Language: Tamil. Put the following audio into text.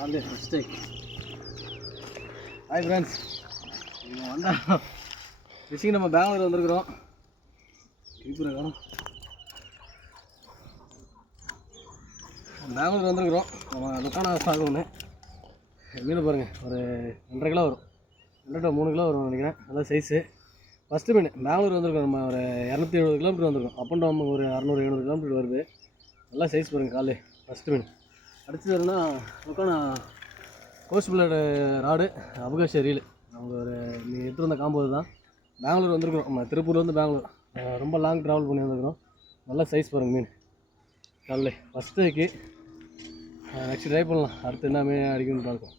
காலையில் ஃபஸ்ட் டே. ஹாய் ஃப்ரெண்ட்ஸ், நம்ம வந்தா ஃபிஷிங் நம்ம பெங்களூர் வந்திருக்கிறோம். பெங்களூர் வந்திருக்கிறோம். நம்ம லுக்கானா சாகுன்னு மீன் பாருங்கள், ஒரு 2.5 கிலோ வரும், 2 to 3 கிலோ வரும் நினைக்கிறேன். நல்லா சைஸு. ஃபஸ்ட்டு மீன் பெங்களூர் வந்திருக்கோம். நம்ம ஒரு 270 கிலோமீட்டர் வந்திருக்கோம். அப் அண்ட் டவுன் ஒரு 600-700 கிலோமீட்டர் வருது. நல்லா சைஸ் பாருங்கள். காலையில் ஃபஸ்ட்டு மீன் அடிச்சு வருன்னா லுக்கானா கோஸ்ட் பிளேடு ராடு அபகாஷ ரீலு. அவங்க ஒரு நீ எடுத்து வந்த காம்போது தான். பெங்களூர் வந்திருக்கிறோம். நம்ம திருப்பூர்லேருந்து பெங்களூர் ரொம்ப லாங் ட்ராவல் பண்ணி வந்திருக்கிறோம். நல்லா சைஸ் பாருங்கள் மீன். காலையில் ஃபஸ்ட் டேக்கு நெக்ஸ்ட் ட்ரை பண்ணலாம். அடுத்து என்ன மீன் அடிக்கணும்னு பார்க்கலாம்.